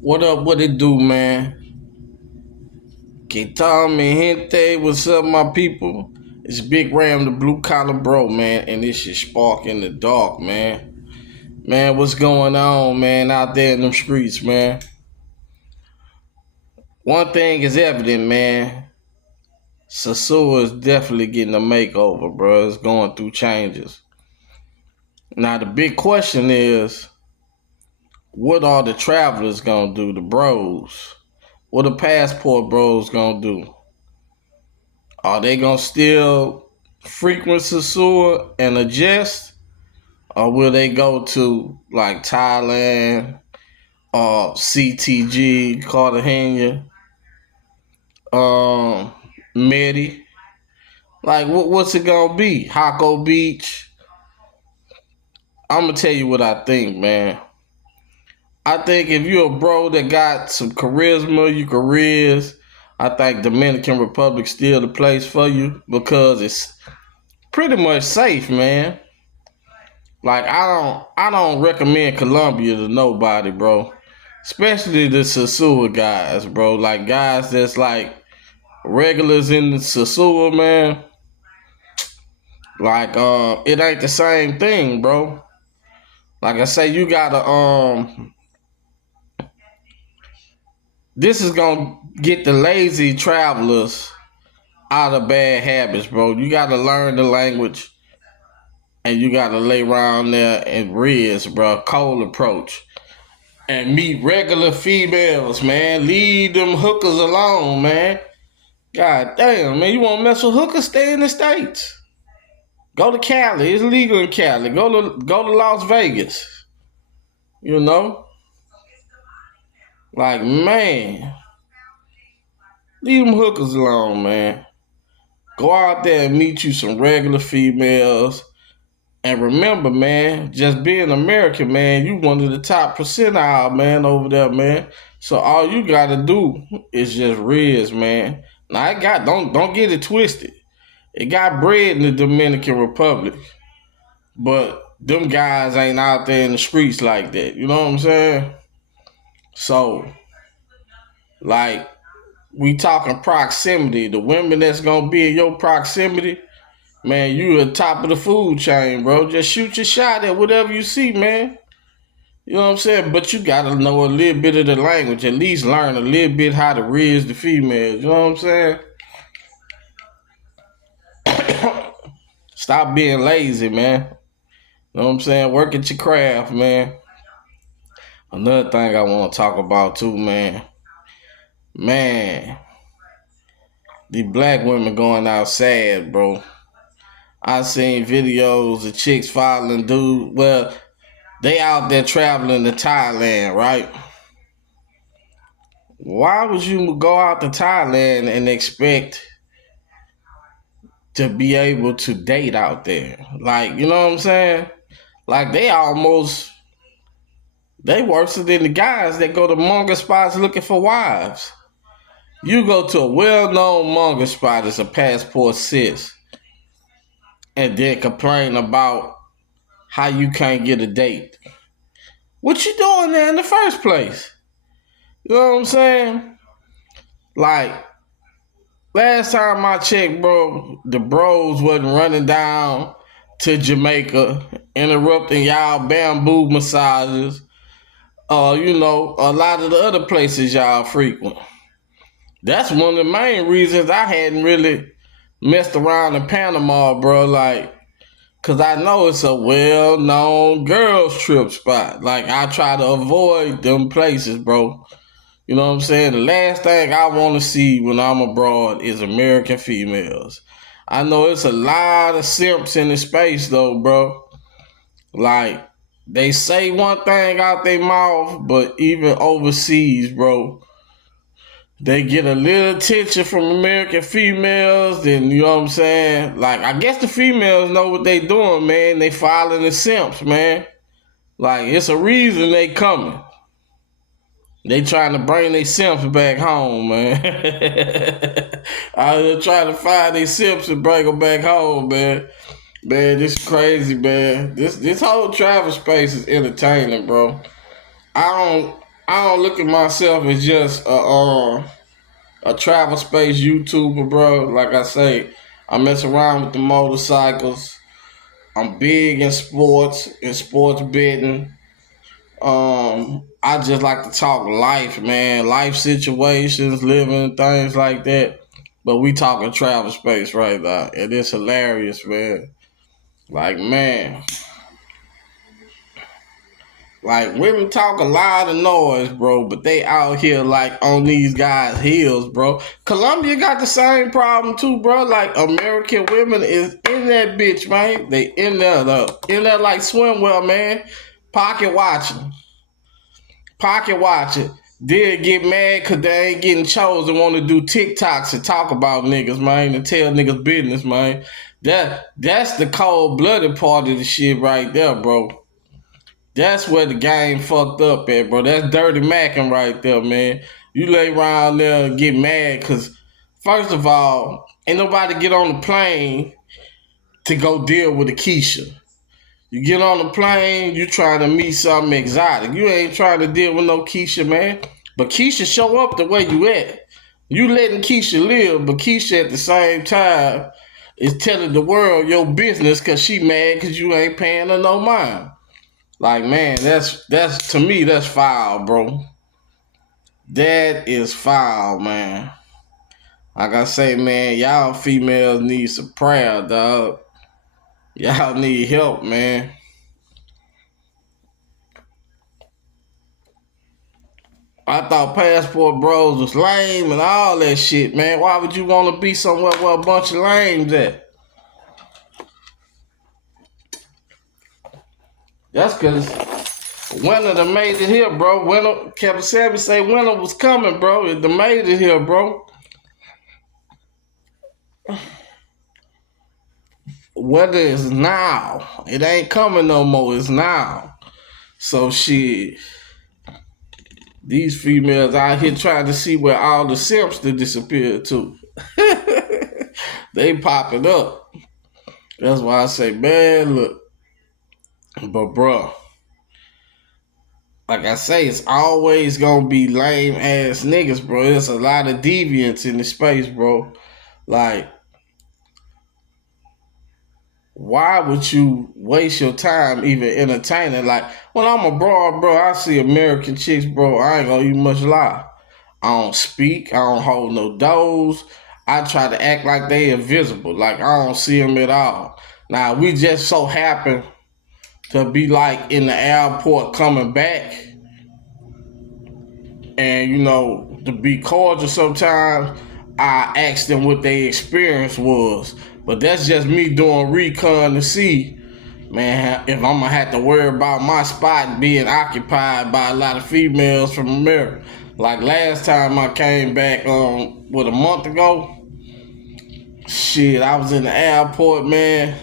What up? What it do, man? Que tal, mi gente? What's up, my people? It's Big Ram, the blue collar bro, man, and this is Spark in the Dark, man. Man, what's going on, man, out there in them streets, man? One thing is evident, man. Sosua is definitely getting a makeover, bro. It's going through changes. Now, the big question is, what are the travelers gonna do, the bros? What the passport bros gonna do? Are they gonna still frequent Sosua and adjust, or will they go to like Thailand or CTG, Cartagena, um, Medi? Like, what's it gonna be? Hako Beach? I'm gonna tell you what I think, man. I think if you're a bro that got some charisma, you can riz. I think Dominican Republic still the place for you because it's pretty much safe, man. Like I don't recommend Colombia to nobody, bro. Especially the Sosua guys, bro. Like guys that's like regulars in the Sosua, man. Like it ain't the same thing, bro. Like I say, you gotta this is gonna get the lazy travelers out of bad habits, bro. You gotta learn the language and you gotta lay around there and riz, bro. Cold approach. And meet regular females, man. Leave them hookers alone, man. God damn, man. You want to mess with hookers? Stay in the States. Go to Cali. It's legal in Cali. Go to Las Vegas. You know? Like, man. Leave them hookers alone, man. Go out there and meet you some regular females. And remember, man, just being American, man, you one of the top percentile, man, over there, man. So all you gotta do is just riz, man. Now I got don't get it twisted. It got bread in the Dominican Republic, but them guys ain't out there in the streets like that. You know what I'm saying? So, like, we talking proximity. The women that's gonna be in your proximity, man, you at the top of the food chain, bro. Just shoot your shot at whatever you see, man. You know what I'm saying? But you gotta know a little bit of the language. At least learn a little bit how to raise the females. You know what I'm saying? Stop being lazy, man. You know what I'm saying? Work at your craft, man. Another thing I want to talk about too, man. Man, the black women going out sad, bro. I seen videos of chicks following dudes. Well, they out there traveling to Thailand, right? Why would you go out to Thailand and expect to be able to date out there? Like, you know what I'm saying? Like they worse than the guys that go to manga spots looking for wives. You go to a well-known manga spot as a passport sis and then complain about how you can't get a date. What you doing there in the first place? You know what I'm saying? Like, last time I checked, bro, the bros wasn't running down to Jamaica, interrupting y'all bamboo massages, a lot of the other places y'all frequent. That's one of the main reasons I hadn't really messed around in Panama, bro. Like, cause I know it's a well-known girls trip spot. Like, I try to avoid them places, bro. You know what I'm saying? The last thing I want to see when I'm abroad is American females. I know it's a lot of simps in the space though, bro. Like, they say one thing out their mouth, but even overseas, bro, they get a little attention from American females, then you know what I'm saying? Like, I guess the females know what they doing, man. They following the simps, man. Like, it's a reason they coming. They trying to bring their simps back home, man. Out here trying to find their simps and bring them back home, man. Man, this is crazy, man. This whole travel space is entertaining, bro. I don't look at myself as just a travel space YouTuber, bro. Like I say, I mess around with the motorcycles. I'm big in sports betting. I just like to talk life, man, life situations, living things like that. But we talking travel space right now, and it's hilarious, man. Like, man, like women talk a lot of noise, bro, but they out here like on these guys' heels, bro. Colombia got the same problem too, bro. Like American women is in that bitch, man. They in there like swimwear, man. Pocket watching, pocket watching. Then get mad cause they ain't getting chosen. Want to do TikToks and talk about niggas, man, and tell niggas business, man. That's the cold blooded part of the shit right there, bro. That's where the game fucked up at, bro. That's dirty macking right there, man. You lay around there and get mad because, first of all, ain't nobody get on the plane to go deal with a Keisha. You get on the plane, you trying to meet something exotic. You ain't trying to deal with no Keisha, man. But Keisha show up the way you at. You letting Keisha live, but Keisha at the same time is telling the world your business because she mad because you ain't paying her no mind. Like, man, that's to me that's foul, bro. That is foul, man. Like I say, man, y'all females need some prayer, dog. Y'all need help, man. I thought passport bros was lame and all that shit, man. Why would you want to be somewhere where a bunch of lames at? That's because winter done made it here, bro. Winter, Captain Sammy say winter was coming, bro. It done made it here, bro. Weather is now. It ain't coming no more. It's now. So shit. These females out here trying to see where all the simps to disappear to. They popping up. That's why I say, man, look. But bruh, like I say, it's always gonna be lame ass niggas, bro. There's a lot of deviants in the space, bro. Like, why would you waste your time even entertaining? Like, when I'm abroad, bro, I see American chicks, bro. I ain't gonna even much lie. I don't speak. I don't hold no doors. I try to act like they invisible, like I don't see them at all. Now we just so happen to be like in the airport coming back, and you know to be cordial. Sometimes I ask them what their experience was, but that's just me doing recon to see, man, if I'm gonna have to worry about my spot being occupied by a lot of females from America. Like last time I came back, what, a month ago? Shit, I was in the airport, man.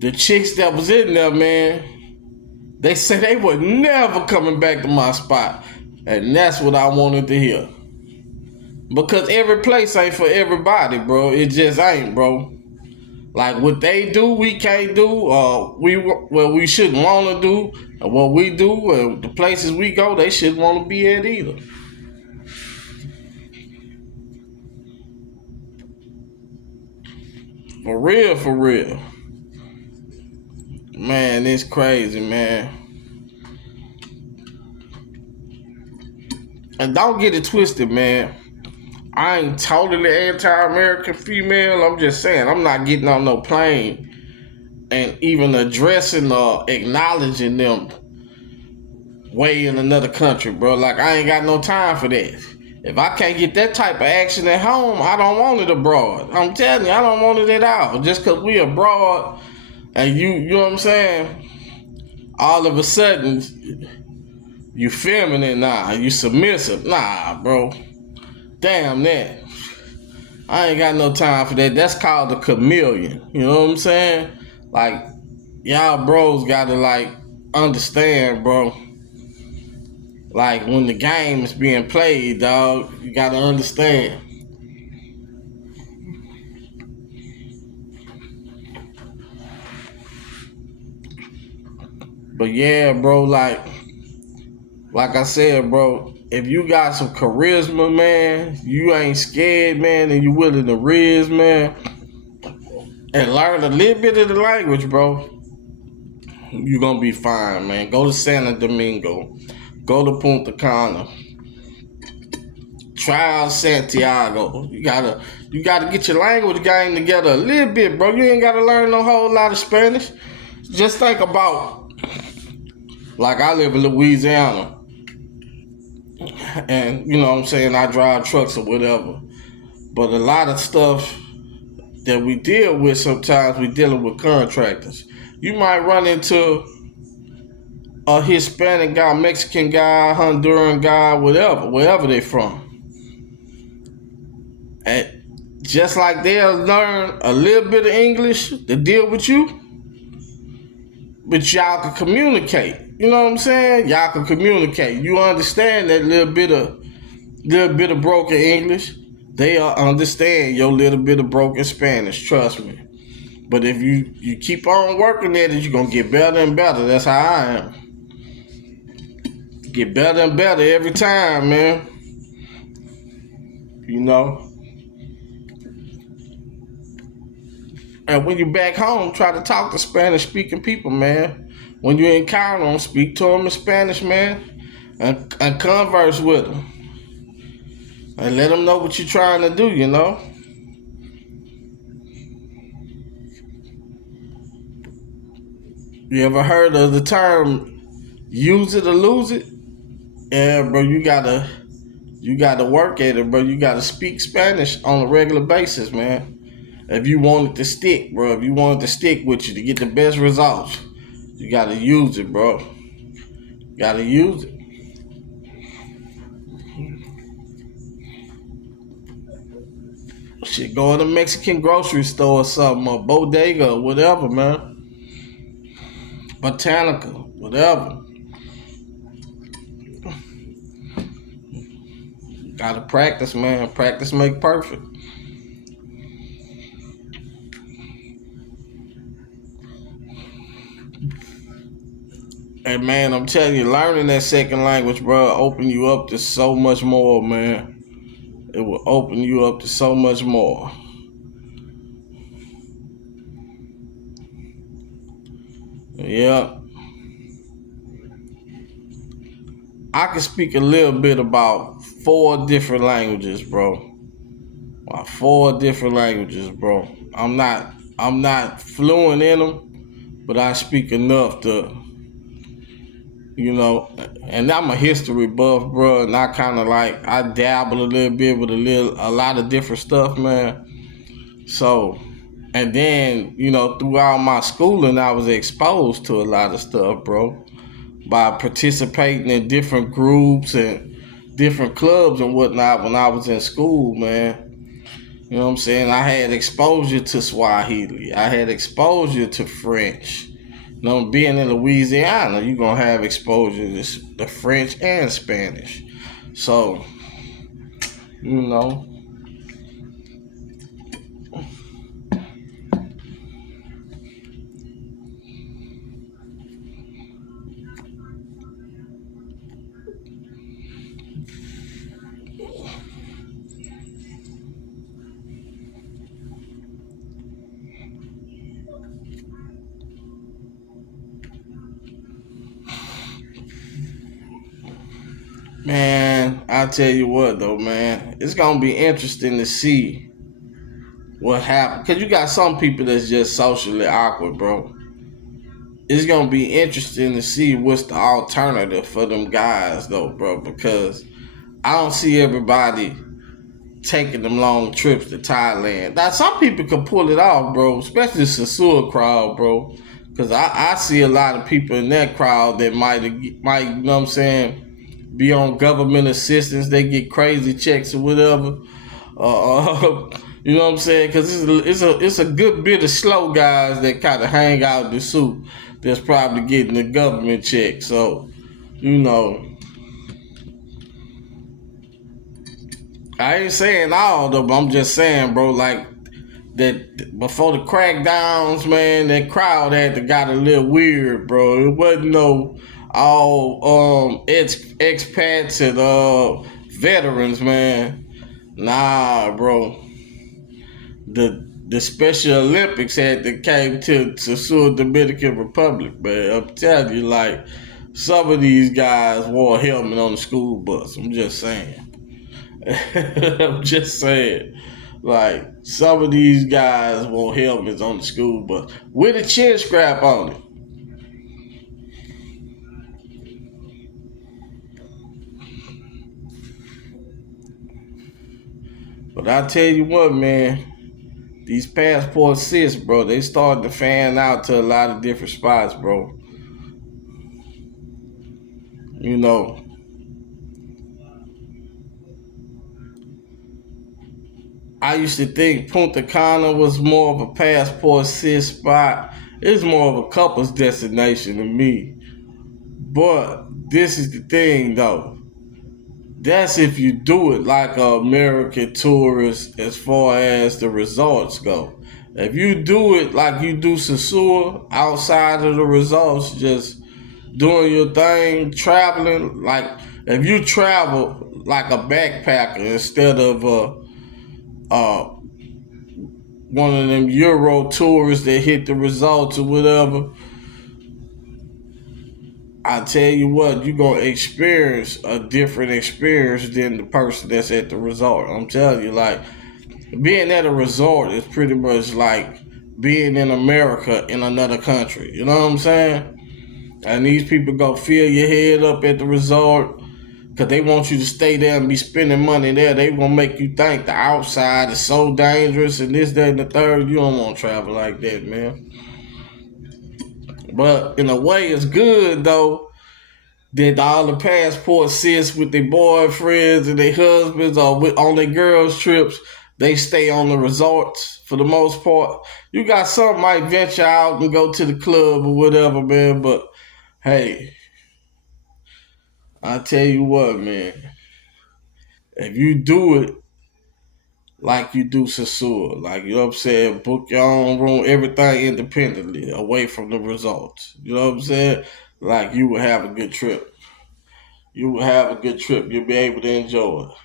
The chicks that was in there, man, they said they were never coming back to my spot. And that's what I wanted to hear. Because every place ain't for everybody, bro. It just ain't, bro. Like what they do, we can't do. We shouldn't want to do. Or what we do, and the places we go, they shouldn't want to be at either. For real, for real. Man, it's crazy, man. And don't get it twisted, man. I ain't totally anti-American female. I'm just saying I'm not getting on no plane and even addressing or acknowledging them way in another country, bro. Like I ain't got no time for that. If I can't get that type of action at home, I don't want it abroad. I'm telling you, I don't want it at all. Just cause we abroad and you know what I'm saying? All of a sudden, you feminine now, you submissive. Nah, bro. Damn that. I ain't got no time for that. That's called a chameleon. You know what I'm saying? Like, y'all bros gotta like understand, bro. Like when the game is being played, dog, you gotta understand. But yeah, bro, like like I said, bro, if you got some charisma, man, you ain't scared, man, and you willing to riz, man, and learn a little bit of the language, bro, you gonna be fine, man. Go to Santo Domingo, go to Punta Cana, try out Santiago. You gotta get your language game together a little bit, bro. You ain't gotta learn no whole lot of Spanish. Just think about, like, I live in Louisiana, and you know what I'm saying, I drive trucks or whatever. But a lot of stuff that we deal with, sometimes we dealing with contractors. You might run into a Hispanic guy, Mexican guy, Honduran guy, whatever, wherever they from. And just like they'll learn a little bit of English to deal with you, but y'all can communicate. You know what I'm saying? Y'all can communicate. You understand that little bit of broken English. They understand your little bit of broken Spanish. Trust me. But if you keep on working at it, you're gonna get better and better. That's how I am. Get better and better every time, man. You know. And when you're back home, try to talk to Spanish-speaking people, man. When you encounter them, speak to them in Spanish, man, and converse with them, and let them know what you're trying to do. You know. You ever heard of the term "use it or lose it"? Yeah, bro. You gotta work at it, bro. You gotta speak Spanish on a regular basis, man. If you want it to stick, bro. If you want it to stick with you to get the best results, you gotta use it, bro. You gotta use it. Shit, go in a Mexican grocery store or something, or bodega or whatever, man. Botanica, whatever. Gotta practice, man. Practice make perfect. And man, I'm telling you, learning that second language, bro, open you up to so much more, man. It will open you up to so much more. Yeah. I can speak a little bit about 4 different languages, bro. About 4 different languages, bro. I'm not fluent in them, but I speak enough to, you know, and I'm a history buff, bro, and I kind of like I dabble a little bit with a lot of different stuff, man. So, and then throughout my schooling, I was exposed to a lot of stuff, bro, by participating in different groups and different clubs and whatnot when I was in school, man. You know what I'm saying? I had exposure to Swahili. I had exposure to French. Being in Louisiana, you're going to have exposure to the French and Spanish. So, you know. Man, I tell you what, though, man. It's going to be interesting to see what happens. Because you got some people that's just socially awkward, bro. It's going to be interesting to see what's the alternative for them guys, though, bro. Because I don't see everybody taking them long trips to Thailand. Now, some people can pull it off, bro, especially the Sosua crowd, bro. Because I see a lot of people in that crowd that might, you know what I'm saying, be on government assistance. They get crazy checks or whatever. You know what I'm saying? Because it's a good bit of slow guys that kind of hang out in the suit that's probably getting a government check. So, you know, I ain't saying all though, but I'm just saying, bro, like that before the crackdowns, man, that crowd had got a little weird, bro. It wasn't no all expats and veterans, man. Nah, bro. The Special Olympics had to came to Sosua, Dominican Republic, man. I'm telling you, like, some of these guys wore a helmet on the school bus. I'm just saying. I'm just saying. Like, some of these guys wore helmets on the school bus with a chin strap on it. But I tell you what, man, these passport sis, bro, they started to fan out to a lot of different spots, bro. You know, I used to think Punta Cana was more of a passport sis spot. It's more of a couple's destination to me. But this is the thing, though. That's if you do it like an American tourist as far as the resorts go. If you do it like you do Sosua outside of the resorts, just doing your thing, traveling, like if you travel like a backpacker instead of uh, one of them Euro tourists that hit the resorts or whatever, I tell you what, you're gonna experience a different experience than the person that's at the resort. I'm telling you, like being at a resort is pretty much like being in America in another country. You know what I'm saying? And these people go fill your head up at the resort because they want you to stay there and be spending money there. They gonna make you think the outside is so dangerous and this, that, and the third. You don't want to travel like that, man. But in a way, it's good though that all the passport sis with their boyfriends and their husbands or on their girls' trips, they stay on the resorts for the most part. You got some might venture out and go to the club or whatever, man. But hey, I tell you what, man. If you do it like you do Sosua, like you know what I'm saying, book your own room, everything independently, away from the results. You know what I'm saying? Like you will have a good trip. You will have a good trip. You'll be able to enjoy it.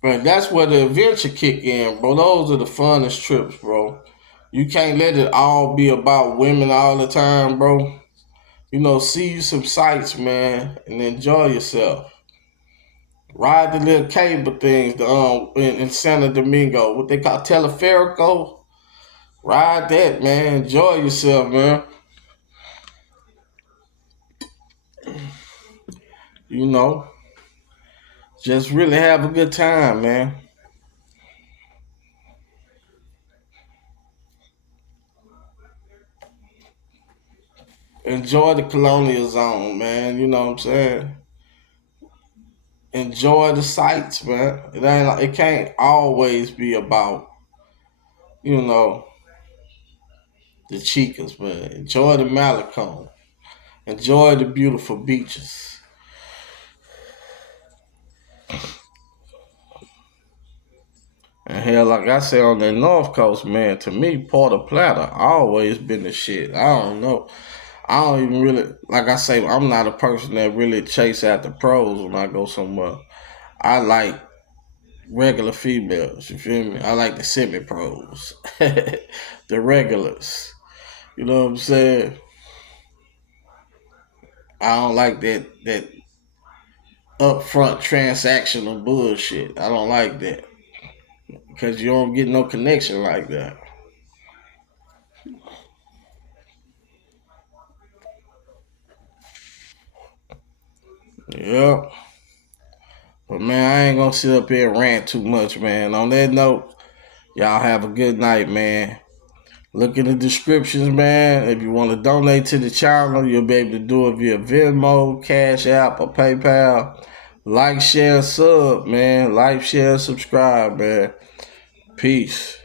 But that's where the adventure kick in, bro. Those are the funnest trips, bro. You can't let it all be about women all the time, bro. You know, see you some sights, man, and enjoy yourself. Ride the little cable things in Santo Domingo, what they call teleferico. Ride that, man. Enjoy yourself, man. You know, just really have a good time, man. Enjoy the colonial zone, man. You know what I'm saying? Enjoy the sights, man. It can't always be about, you know, the chicas, man. Enjoy the Malecon. Enjoy the beautiful beaches. And hell, like I say on the North Coast, man, to me, Puerto Plata always been the shit. I don't know. I don't even really, like I say, I'm not a person that really chase after pros when I go somewhere. I like regular females, you feel me? I like the semi pros, the regulars. You know what I'm saying? I don't like that upfront transactional bullshit. I don't like that because you don't get no connection like that. Yep. But man, I ain't gonna sit up here and rant too much, man. On that note, y'all have a good night, man. Look in the descriptions, man. If you want to donate to the channel, you'll be able to do it via Venmo, Cash App, or PayPal. Like, share, sub, man. Like, share, subscribe, man. Peace.